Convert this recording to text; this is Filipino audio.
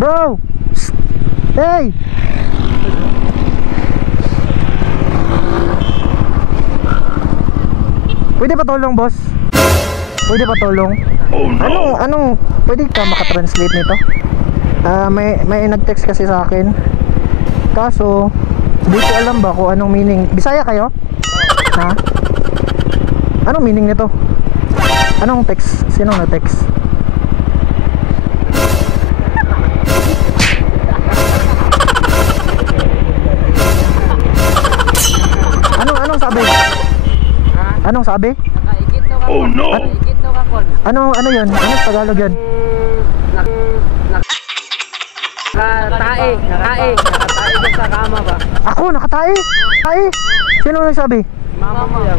Bro! Psst. Hey! Pwede pa tulong, boss? Pwede pa tulong? Oh, no. Anong, pwede ka makatranslate nito? May nag-text kasi sa akin. Kaso, di ko alam ba kung anong meaning. Bisaya kayo? Ha? Anong meaning nito? Anong text? Sino na-text? Anong sabi? Anong sabi? Oh, no. Ano yun? Ano sa Tagalog yun? Nakatae ka sa kama ba? Ako, nakatae? Tae? Sino nagsabi? Mama mo yan.